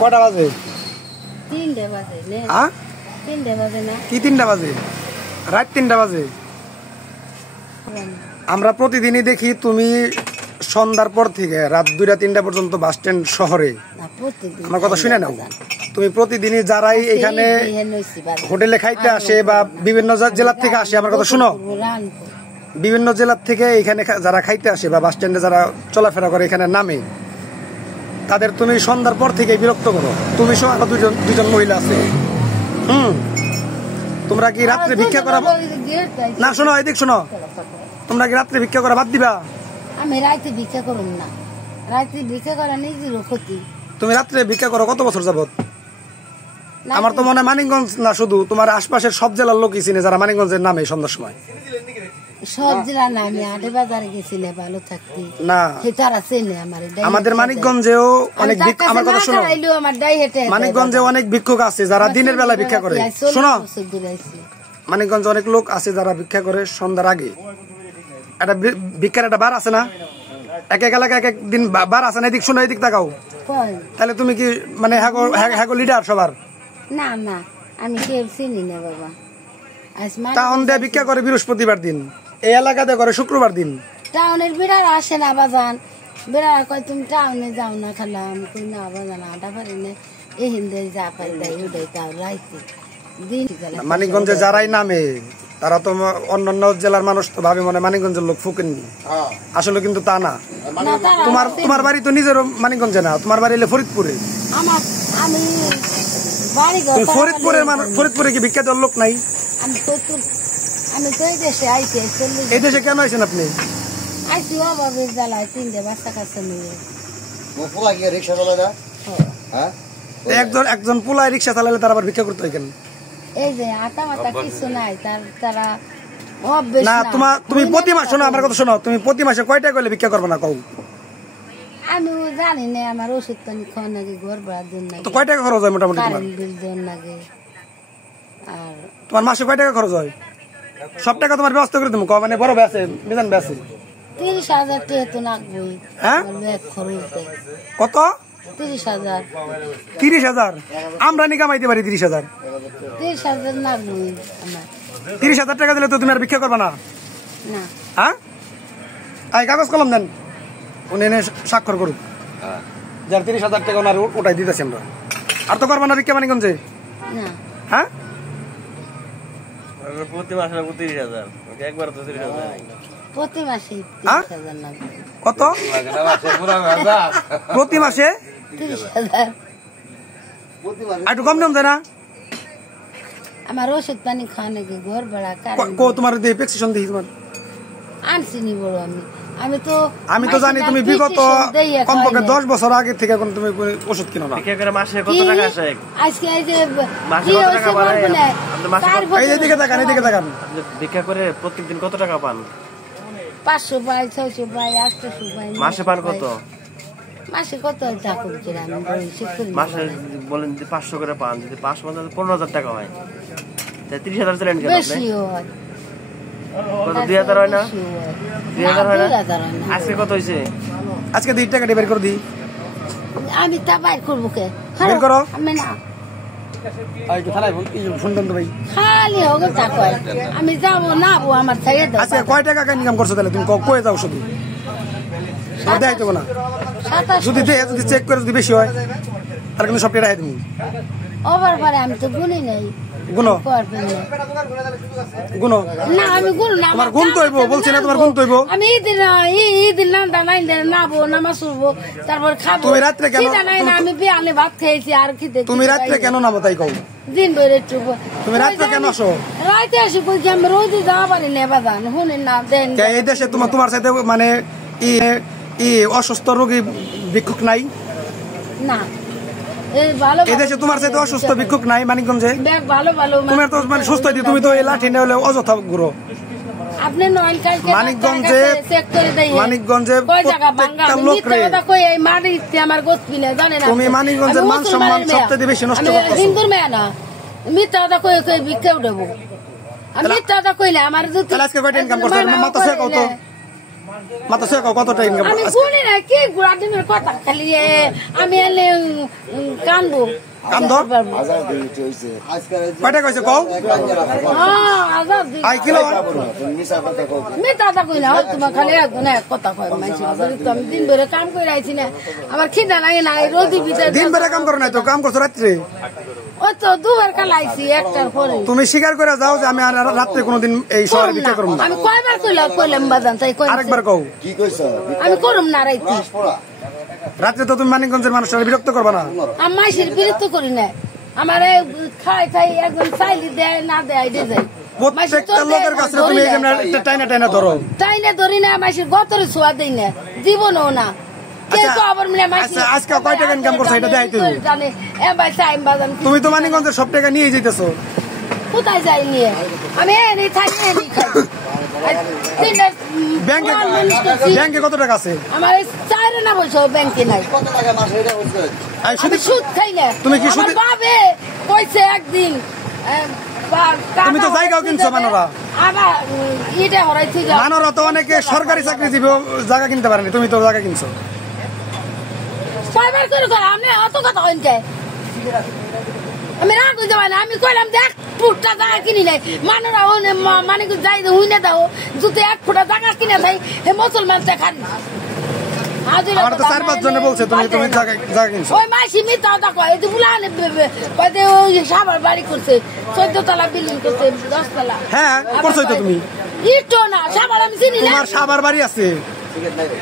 কটা বাজে? 3টা বাজে। হ্যাঁ 3টা বাজে না? কি 3টা বাজে? রাত 3টা বাজে। আমরা প্রতিদিনই দেখি তুমি সন্ধ্যার পর থেকে রাত 2টা-3টা পর্যন্ত বাস স্ট্যান্ড শহরে। আমার কথা শুনে নাও, তুমি প্রতিদিনই যারাই এখানে হোটেলে খাইতে আসে বা বিভিন্ন জেলার থেকে আসে, আমার কথা শুনো, বিভিন্ন জেলার থেকে এখানে যারা খাইতে আসে বা বাস স্ট্যান্ডে যারা চলাফেরা করে এখানে নামে, তাদের তুমি সন্ধ্যার পর থেকে বিরক্ত করো। তুমি সহ আরো দুজন মহিলা আছে। তোমরা কি রাত্রে ভিক্ষা করা না? শোনো, এদিক শোনো, তোমরা কি রাত্রে ভিক্ষা করা বাদ দিবা? আমি রাতে ভিক্ষা করব না, রাতে ভিক্ষা করা নিজের ক্ষতি। তুমি রাত্রে ভিক্ষা করো কত বছর যাবত? আমার তো মনে হয় মানিকগঞ্জ না, শুধু তোমার আশপাশের সব জেলার লোকই চিনে যারা মানিকগঞ্জের নামে সন্ধ্যার সময়। সব জেলা না, আমি আটে বাজারে গেছিলে ভালো থাকতি না, তারা চেনে আমার। আমাদের মানিকগঞ্জেও অনেক, আমার কথা শোনো, মানিকগঞ্জে অনেক ভিক্ষুক আছে যারা দিনের বেলা ভিক্ষা করে। শোনো, মানিকগঞ্জে অনেক লোক আছে যারা ভিক্ষা করে সন্ধ্যার আগে। একটা ভিক্ষার একটা বার আছে না, এক এক এলাকা এক এক দিন বার আছে না? এদিক শোনো, এদিক তাকাও। তাহলে তুমি কি মানে হ্যাগো লিডার সবার? না না, আমি কেউ চিনি না বাবা। টাউন দিয়ে ভিক্ষা করে বৃহস্পতিবার দিন, এই এলাকাতে করে শুক্রবার দিন। টাউনের বিড়ার আসে না বাজান, বিড়ার কয় তুমি টাউনে যাও না, খালা আমি কই না বাজান, আটা পারি না, এই হিন্দে যা পাই দেয় ওটাই তাও রাইতে দিন। মানিকগঞ্জে যারাই নামে তারা তো অন্যান্য জেলার মানুষ তো ভাবে মনে মানিকগঞ্জের লোক ফুকেননি, আসলে কিন্তু তা না। তোমার বাড়ি তো নিজের মানিকগঞ্জে না, তোমার বাড়ি হলে ফরিদপুরে। আমি ফরিদপুরে কি ভিক্ষা দেওয়ার লোক নাই? আমি তো এই দেশে আইছি। এই দেশে কেন আইছেন আপনি? আইছি অভাবে জ্বালায়, 3টে বাচ্চা কাছে নিয়ে। একজন পোলায় রিক্সা চালালে তার আবার ভিক্ষা করতে হয় কেন? এই যে আটা মাটা কিছু নাই, তারা না। তুমি প্রতি মাসে, শোনো আমার কথা শোনো, তুমি প্রতি মাসে কয়টা করলে ভিক্ষা করবে না কও? আমি জানি না, আমার ওষুধ পানি খাওয়া নাকি, ঘর ভাড়ার জন্য তো কয় টাকা খরচ হয় মোটামুটি? আর তোমার মাসে কয় টাকা খরচ হয়? সব টাকা তোমার ব্যবস্থা করে দেবো, মানে বড় ব্যাসে মিজান ব্যাসে 30,000 টাকা তো লাগবেই। হ্যাঁ, কত? 30,000। 30,000 আমরা নি কামাইতে পারি? 30,000 লাগবেই আমার। 30,000 টাকা দিলে তো তুমি আর ভিক্ষা করবে না? না। হ্যাঁ, কাগজ কলম দেন, উনি এনে স্বাক্ষর করুক। যার 30,000 টাকা ওনার ওটাই দিতেছি আমরা। আর তো করবো না ভিক্ষা মানিকগঞ্জে? না। হ্যাঁ, প্রতি মাসে 30,000, একবার তো 30,000 প্রতি মাসে 30,000 লাগবে। কত প্রতি মাসে? 30,000। একটু কম দাম দেয় না? আমার ওষুধ পানি খাওয়া নাকি, ঘর ভাড়া। তোমার প্রেসক্রিপশন দিই তোমার আনছি নি বড়। আমি তো জানি তুমি বিগত কমপক্ষে 10 বছর আগে থেকে এখন তুমি ওষুধ কিনো না। মাসে কত টাকা আসে? আজকে এই যে এইদিকে তাকান, এইদিকে তাকান। ভিক্ষা করে প্রত্যেকদিন কত টাকা পান? 500 পাই, 600 পাই, 800 পাই। মাসে পান কত? মাসে কত টাকা মাসে বলেন যদি 500 করে পান, যদি 5 মানে 15,000 টাকা হয়, তাই 30,000 চলেন কেন? বেশি হয়। কত 2,000 হয় না? 2,000 হয় না? আজকে কত হয়েছে? আজকে 2 টাকা বের করে দিই। আমি তা বাইর করবো কে? বের করো। আমি না খালি হবে তা কয়, আমি যাবো না আমার ছেড়ে দাও। আজকে কয় টাকা ইনকাম করছো তাহলে? তুমি কয়ে যাও শুধু দেখাইতে না, যদি চেক করে যদি বেশি হয় তাহলে কিন্তু সব টাকা রাখি তুমি। ওভার পরে আমি তো গুনি নাই। গুনো গুনো না, আমি গুন না, তোমার গুন তো হইব, বলছি না তোমার গুন তো হইব। আমি ঈদের নান্দা নাই নাবো, নামাজ পড়বো, তারপর খাবো। তুমি রাত্রে কেন? আমি বিয়ালে ভাত খেয়েছি আর খেতে। তুমি রাত্রে কেন নামো তাই কও? দিন ভরে একটু। তুমি রাত্রে কেন আসো? রাতে আসি কই কি, আমি রোজই যাওয়া পারি না বাজান, শুনেন না দেন। এই দেশে তোমার সাথে মানে অসুস্থ রোগী ভিক্ষুক নাই? না, এই দেশে তোমার সাথে অসুস্থ ভিক্ষুক নাই মানিকগঞ্জে? ভালো ভালো তোমার তো মানে সুস্থ, তুমি তো এই লাঠি নিয়ে হলে অযথা ঘুরো। আপনি মানিকগঞ্জে প্রত্যেকটা লোক রে, তুমি মানিকগঞ্জের মান সম্মান সবচেয়ে বেশি নষ্ট করতেছো। হিন্দুর মেয়ে না, মিথ্যা কথা কই কই ভিক্ষা উঠাবো। আমি মিথ্যা কথা কইলে আমার আজকে কয়টা ইনকাম করছো? মাথা সে কত মাত্র সে কতটা ইনকাম? আমি গুনি না কি গুড়া দিনের কথা খালি আমি এলে কানবো কান্দো কয়টা কইছে কও আই কিলো মিথ্যা কই না তোমার খালি গুনে কথা কয় মাইছি আমি দিন ভরে কাম করে আইছি না আমার খিদা লাগে না রোদি ভিতরে দিন ভরে কাম করো না তো কাম করছো রাত্রে ও তো দুবার কালাইছি একটার পরে তুমি স্বীকার করে যাও যে আমি রাত্রে কোনোদিন এই শহরে ভিক্ষা করব না আমি কয়বার কইলাম বাজান তাই কই আরেকবার কও কি কইছো আমি করুম না রাইতি রাত্রে তো তুমি মানিকগঞ্জের মানুষের বিরক্ত করবে না আমি মাইসের বিরক্ত করি না আমার খাই খাই একদম চাইলি দেয় না দেয় আইডে যাই প্রত্যেকটা লোকের কাছে তুমি এই যেমন একটা টাইনা টাইনা ধরো টাইনে ধরি না মাইসের গতরে ছোঁয়া দেই না জীবনও না আজকে কয় টাকা ইনকাম করছো এটা দেখাইতে তুমি তো মানিকগঞ্জের সব টাকা নিয়ে যেতেছো কোথায় যাই নিয়ে আমি এনে থাকি এনে খাই ব্যাংকে কত টাকা আছে আমার চাইরে না বলছো ব্যাংকে নাই সুদ খাই না তুমি কি সুদ পাবে কইছে একদিন তুমি তো জায়গাও কিনছো মানরা আবার এটা হরাইছি মানরা তো অনেকে সরকারি চাকরিজীবী জায়গা কিনতে পারেনি তুমি তো জায়গা কিনছো কয়বার করে আমি অত কথা কইতে আমি রাগ হইতে পারি না আমি কইলাম দেখ ফুটটা জায়গা কিনি নাই মানুরা মানে যাই হুইনে দাও যদি 1 ফুটা জায়গা কিনে দেয় হে মুসলমানটা খান আমার তো 4-5 জনে বলছে তুমি জায়গা কিনছো ওই মাসি মিথ্যা কথা কয় এই বুলানে কয় যে ওই সাবার বাড়ি করছে 14 তলা বিল্ডিং করছে 10 তলা হ্যাঁ করছই তো তুমি ইটো না সাবার আমি চিনি না তোমার সাবার বাড়ি আছে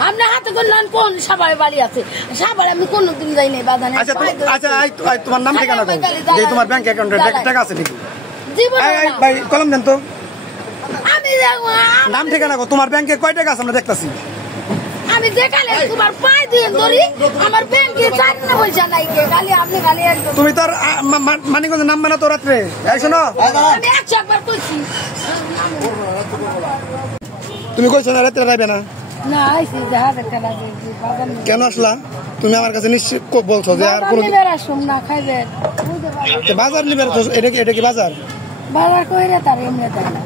আপনি হাতে করলেন কোন সাবার বাড়ি আছে সাবার আমি কোনদিন যাই নাই বাদানে আচ্ছা আচ্ছা তোমার নাম ঠিকানা দাও যে তোমার ব্যাংক অ্যাকাউন্টে টাকা আছে নাকি জীবন ভাই কলম দেন তো আমি নাম ঠিকানা কো তোমার ব্যাংকে কয় টাকা আছে আমরা দেখতাছি আমি দেখালে তোমার পায়ে দিয়ে ধরি আমার ব্যাংকে চান না পয়সা নাই কে খালি আপনি খালি তুমি তো মানিকগঞ্জের নাম মানা তো রাত্রে এই শোনো আমি 100 বার কইছি তুমি কইছো না রাত্রে যাবে না না আইছি জাহাজ একটা লাগে কেন আসলা তুমি আমার কাছে নিশ্চিত বলছো যে আর কোন না খাইবে বাজার নিবে এটা কি বাজার বাজার কইরে তার এমনি তাই না